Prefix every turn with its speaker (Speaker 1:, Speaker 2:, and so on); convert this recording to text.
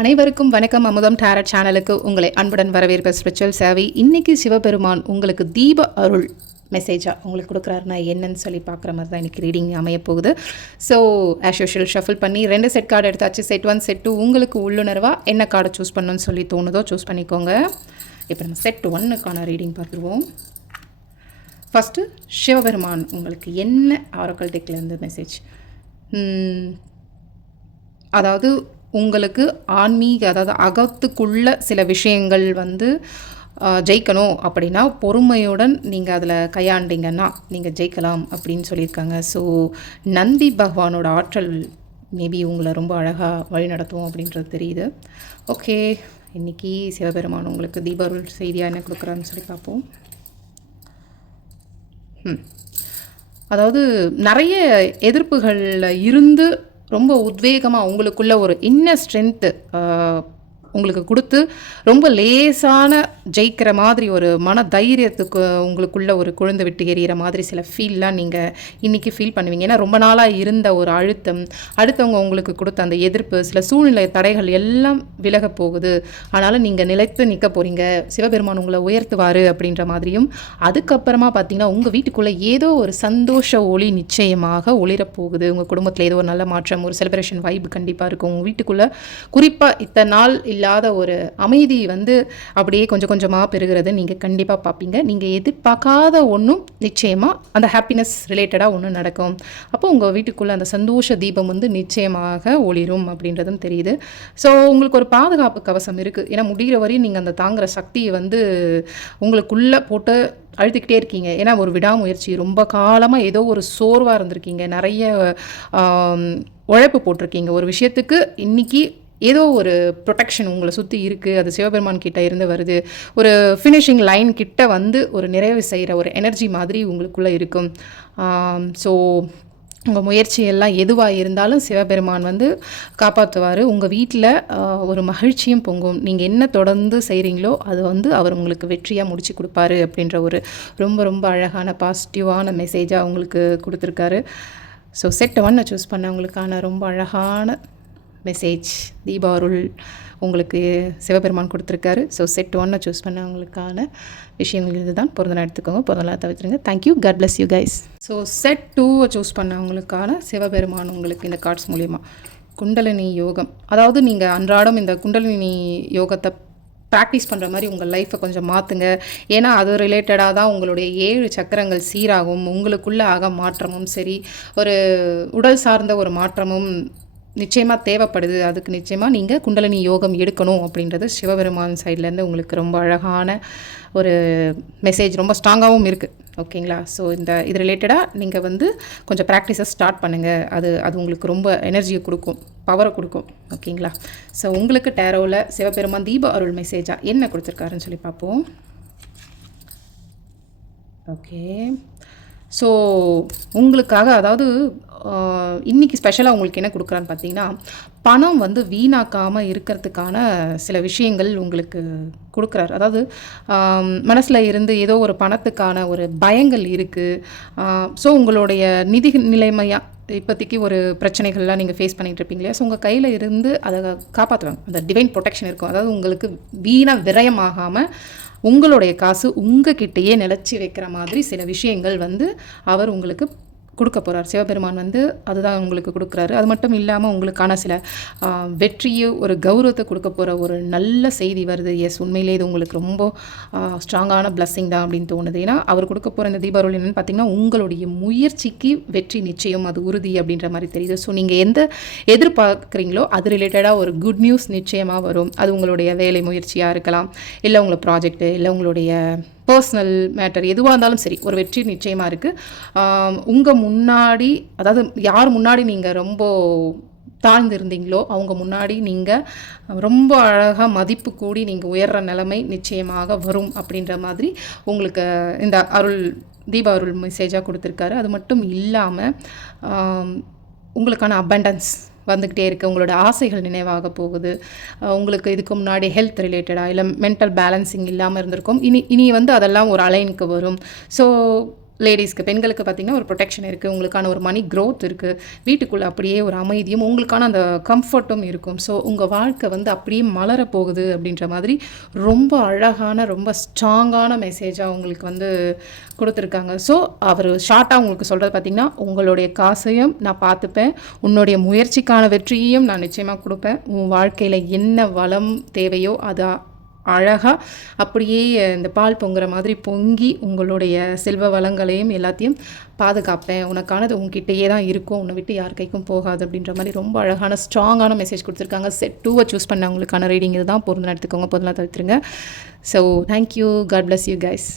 Speaker 1: அனைவருக்கும் வணக்கம். அமுதம் டேரட் சேனலுக்கு உங்களை அன்புடன் வரவேற்ப ஸ்பிரிச்சுவல் சேவை. இன்னைக்கு சிவபெருமான் உங்களுக்கு தீப அருள் மெசேஜாக உங்களுக்கு கொடுக்குறாருனா என்னன்னு சொல்லி பார்க்குற மாதிரி தான் இன்றைக்கி ரீடிங் அமைய போகுது. ஸோ ஆஸ் யூஷுவல் ஷஃபில் பண்ணி ரெண்டு செட் கார்டு எடுத்தாச்சு. செட் ஒன் செட் டூ உங்களுக்கு உள்ளுணர்வாக என்ன கார்டை சூஸ் பண்ணணும்னு சொல்லி தோணுதோ சூஸ் பண்ணிக்கோங்க. இப்போ நம்ம செட் ஒன்னுக்கான ரீடிங் பார்த்துருவோம். ஃபஸ்ட்டு சிவபெருமான் உங்களுக்கு என்ன ஆரோக்கல் டெக்லேருந்து மெசேஜ் அதாவது உங்களுக்கு ஆன்மீக அதாவது அகத்துக்குள்ள சில விஷயங்கள் வந்து ஜெயிக்கணும் அப்படின்னா பொறுமையுடன் நீங்கள் அதில் கையாண்டிங்கன்னா நீங்கள் ஜெயிக்கலாம் அப்படின்னு சொல்லியிருக்காங்க. ஸோ நந்தி பகவானோட ஆற்றல் மேபி உங்களை ரொம்ப அழகாக வழிநடத்தும் அப்படின்றது தெரியுது. ஓகே இன்னைக்கு சிவபெருமான் உங்களுக்கு தீபாவளி செய்தியாக என்ன கொடுக்குறான்னு சொல்லி பார்ப்போம். ம். அதாவது நிறைய எதிர்ப்புகளில் இருந்து ரொம்ப உத்வேகமாக உங்களுக்குள்ள ஒரு இன்ன ஸ்ட்ரென்த்து உங்களுக்கு கொடுத்து ரொம்ப லேசான ஜெயிக்கிற மாதிரி ஒரு மன தைரியத்துக்கு உங்களுக்குள்ள ஒரு குழந்தை விட்டு எறிகிற மாதிரி சில ஃபீல்லாம் நீங்கள் இன்றைக்கி ஃபீல் பண்ணுவீங்க. ஏன்னா ரொம்ப நாளாக இருந்த ஒரு அழுத்தம் அடுத்தவங்க உங்களுக்கு கொடுத்த அந்த எதிர்ப்பு சில சூழ்நிலை தடைகள் எல்லாம் விலக போகுது. அதனால் நீங்கள் நிலைத்து நிற்க போகிறீங்க சிவபெருமான் உங்களை உயர்த்துவார் அப்படின்ற மாதிரியும் அதுக்கப்புறமா பார்த்தீங்கன்னா உங்கள் வீட்டுக்குள்ளே ஏதோ ஒரு சந்தோஷ ஒளி நிச்சயமாக ஒளிரப்போகுது உங்கள் குடும்பத்தில் ஏதோ ஒரு நல்ல மாற்றம் ஒரு செலிப்ரேஷன் வைப் கண்டிப்பாக இருக்கும். உங்கள் வீட்டுக்குள்ளே குறிப்பாக இத்தனை நாள் இல்லை இல்லாத ஒரு அமைதி வந்து அப்படியே கொஞ்சம் கொஞ்சமாக பெறுகிறது நீங்கள் கண்டிப்பாக பார்ப்பீங்க. நீங்கள் எதிர்பார்க்காத ஒன்றும் நிச்சயமாக அந்த ஹாப்பினஸ் ரிலேட்டடாக ஒன்று நடக்கும். அப்போ உங்கள் வீட்டுக்குள்ளே அந்த சந்தோஷ தீபம் வந்து நிச்சயமாக ஒளிரும் அப்படின்றதும் தெரியுது. ஸோ உங்களுக்கு ஒரு பாதுகாப்பு கவசம் இருக்குது ஏன்னா முடிகிற வரையும் நீங்கள் அந்த தாங்குகிற சக்தியை வந்து உங்களுக்குள்ளே போட்டு அழுத்திக்கிட்டே இருக்கீங்க. ஏன்னா ஒரு விடாமுயற்சி ரொம்ப காலமாக ஏதோ ஒரு சோர்வாக இருந்திருக்கீங்க. நிறைய உழைப்பு போட்டிருக்கீங்க. ஒரு விஷயத்துக்கு இன்றைக்கி ஏதோ ஒரு ப்ரொடெக்ஷன் உங்களை சுற்றி இருக்குது அது சிவபெருமான் கிட்ட இருந்து வருது. ஒரு ஃபினிஷிங் லைன் கிட்ட வந்து ஒரு நிறைவு செய்கிற ஒரு எனர்ஜி மாதிரி உங்களுக்குள்ளே இருக்கும். ஸோ உங்கள் முயற்சி எல்லாம் எதுவாக இருந்தாலும் சிவபெருமான் வந்து காப்பாற்றுவார் உங்கள் வீட்டில் ஒரு மகிழ்ச்சியும் பொங்கும். நீங்கள் என்ன தொடர்ந்து செய்கிறீங்களோ அது வந்து அவர் உங்களுக்கு வெற்றியாக முடிச்சு கொடுப்பாரு அப்படின்ற ஒரு ரொம்ப ரொம்ப அழகான பாசிட்டிவான மெசேஜாக உங்களுக்கு கொடுத்துருக்காரு. ஸோ செட் ஒன்னை சூஸ் பண்ணவங்களுக்கான ரொம்ப அழகான மெசேஜ் தீபாருள் உங்களுக்கு சிவபெருமான் கொடுத்துருக்காரு. ஸோ செட் ஒன்னை சூஸ் பண்ணவங்களுக்கான விஷயங்கள் இதுதான். பிறந்தநாள் எடுத்துக்கோங்க. பிறந்தநாள் தவிர்த்துருங்க thank you God bless you guys so set டூவை சூஸ் பண்ணவங்களுக்கான சிவபெருமான் உங்களுக்கு இந்த கார்ட்ஸ் மூலிமா குண்டலினி யோகம். அதாவது நீங்கள் அன்றாடம் இந்த குண்டலினி யோகத்தை ப்ராக்டிஸ் பண்ணுற மாதிரி உங்கள் லைஃப்பை கொஞ்சம் மாற்றுங்க ஏன்னா அது ரிலேட்டடாக தான் உங்களுடைய ஏழு சக்கரங்கள் சீராகும். உங்களுக்குள்ள ஆக மாற்றமும் சரி. ஒரு உடல் சார்ந்த ஒரு மாற்றமும் நிச்சயமாக தேவைப்படுது. அதுக்கு நிச்சயமாக நீங்கள் குண்டலினி யோகம் எடுக்கணும் அப்படின்றது சிவபெருமான் சைட்லேருந்து உங்களுக்கு ரொம்ப அழகான ஒரு மெசேஜ் ரொம்ப ஸ்ட்ராங்காகவும் இருக்குது ஓகேங்களா? ஸோ இந்த இது ரிலேட்டடாக நீங்கள் வந்து கொஞ்சம் ப்ராக்டிஸை ஸ்டார்ட் பண்ணுங்கள் அது அது உங்களுக்கு ரொம்ப எனர்ஜியை கொடுக்கும் பவரை கொடுக்கும். ஓகேங்களா? ஸோ உங்களுக்கு டேரோவில் சிவபெருமான் தீப அருள் மெசேஜாக என்ன கொடுத்துருக்காருன்னு சொல்லி பார்ப்போம். ஓகே ஸோ உங்களுக்காக அதாவது இன்றைக்கி ஸ்பெஷலாக உங்களுக்கு என்ன கொடுக்குறான்னு பார்த்தீங்கன்னா பணம் வந்து வீணாக்காமல் இருக்கிறதுக்கான சில விஷயங்கள் உங்களுக்கு கொடுக்குறாரு. அதாவது மனசில் இருந்து ஏதோ ஒரு பணத்துக்கான ஒரு பயங்கள் இருக்குது ஸோ உங்களுடைய நிதி நிலைமையாக இப்போதைக்கு ஒரு பிரச்சனைகள்லாம் நீங்கள் ஃபேஸ் பண்ணிகிட்டு இருப்பீங்க இல்லையா? ஸோ உங்கள் கையில் இருந்து அதை காப்பாற்றுவாங்க அந்த டிவைன் ப்ரொடெக்ஷன் இருக்கும். அதாவது உங்களுக்கு வீணாக விரயமாகாமல் உங்களுடைய காசு உங்ககிட்டயே நிலச்சி வைக்கிற மாதிரி சில விஷயங்கள் வந்து அவர் உங்களுக்கு கொடுக்க போகிறார் சிவபெருமான் வந்து அதுதான் உங்களுக்கு கொடுக்குறாரு. அது மட்டும் இல்லாமல் உங்களுக்கான சில வெற்றியை ஒரு கௌரவத்தை கொடுக்க போகிற ஒரு நல்ல செய்தி வருது. எஸ் உண்மையிலே இது உங்களுக்கு ரொம்ப ஸ்ட்ராங்கான பிளஸ்ஸிங் தான் அப்படின்னு தோணுது. ஏன்னா அவர் கொடுக்க போகிற இந்த தீபாவளி என்னென்னு பார்த்தீங்கன்னா உங்களுடைய முயற்சிக்கு வெற்றி நிச்சயம் அது உறுதி அப்படின்ற மாதிரி தெரியுது. ஸோ நீங்கள் எந்த எதிர்பார்க்குறீங்களோ அது ரிலேட்டடாக ஒரு குட் நியூஸ் நிச்சயமாக வரும். அது உங்களுடைய வேலை முயற்சியாக இருக்கலாம். இல்லை உங்களை ப்ராஜெக்ட்டு இல்லை உங்களுடைய பர்சனல் மேட்டர் எதுவாக இருந்தாலும் சரி ஒரு வெற்றி நிச்சயமாக இருக்குது உங்கள் முன்னாடி அதாவது யார் முன்னாடி நீங்கள் ரொம்ப தாழ்ந்து இருந்தீங்களோ அவங்க முன்னாடி நீங்கள் ரொம்ப அழகாக மதிப்பு கூடி நீங்கள் உயர்ற நிலைமை நிச்சயமாக வரும் அப்படின்ற மாதிரி உங்களுக்கு இந்த அருள் தீப அருள் மெசேஜாக கொடுத்துருக்காரு. அது மட்டும் இல்லாமல் உங்களுக்கான அபண்டன்ஸ் வந்துக்கிட்டே இருக்குது உங்களோட ஆசைகள் நினைவாக போகுது. உங்களுக்கு இதுக்கு முன்னாடி ஹெல்த் ரிலேட்டடாக இல்லை மென்டல் பேலன்சிங் இல்லாமல் இருந்திருக்கும். இனி இனி வந்து அதெல்லாம் ஒரு அலைனுக்கு வரும். ஸோ லேடிஸ்க்கு பெண்களுக்கு பார்த்தீங்கன்னா ஒரு ப்ரொடெக்ஷன் இருக்குது உங்களுக்கான ஒரு மணி க்ரோத் இருக்குது வீட்டுக்குள்ளே அப்படியே ஒரு அமைதியும் உங்களுக்கான அந்த கம்ஃபர்ட்டும் இருக்கும். ஸோ உங்கள் வாழ்க்கை வந்து அப்படியே மலர போகுது அப்படின்ற மாதிரி ரொம்ப அழகான ரொம்ப ஸ்ட்ராங்கான மெசேஜாக உங்களுக்கு வந்து கொடுத்துருக்காங்க. ஸோ அவர் ஷார்ட்டாக உங்களுக்கு சொல்கிறது பார்த்தீங்கன்னா உங்களுடைய காசையும் நான் பார்த்துப்பேன் உன்னுடைய முயற்சிக்கான வெற்றியையும் நான் நிச்சயமாக கொடுப்பேன். உன் வாழ்க்கையில் என்ன வளம் தேவையோ அதை அழகாக அப்படியே இந்த பால் பொங்குற மாதிரி பொங்கி உங்களுடைய செல்வ வளங்களையும் எல்லாத்தையும் பாதுகாப்பேன். உனக்கானது உங்ககிட்டயே தான் இருக்கும். உன்னை விட்டு யார் கைக்கும் போகாது அப்படின்ற மாதிரி ரொம்ப அழகான ஸ்ட்ராங்கான மெசேஜ் கொடுத்துருக்காங்க. செட் டூவை சூஸ் பண்ண உங்களுக்கான ரீடிங் இதுதான் பொருந்தம் எடுத்துக்கோங்க பொருந்தெல்லாம் தவிர்த்துருங்க. So thank you God bless you guys